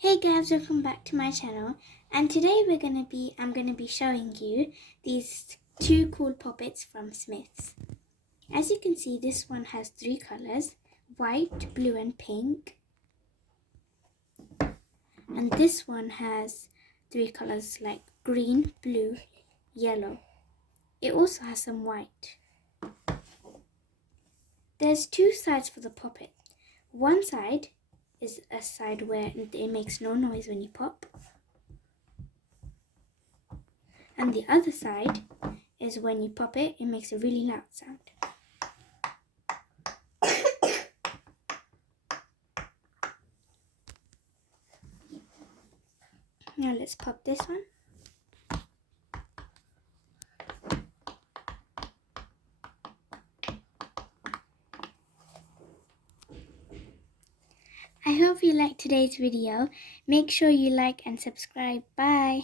Hey guys, welcome back to my channel, and today I'm gonna be showing you these two cool poppets from Smith's. As you can see, this one has three colors: white, blue and pink, and this one has three colors like green, blue, yellow. It also has some white. There's two sides for the poppet. One side is a side where it makes no noise when you pop, and the other side is when you pop it, it makes a really loud sound. Now let's pop this one. I hope you liked today's video. Make sure you like and subscribe. Bye.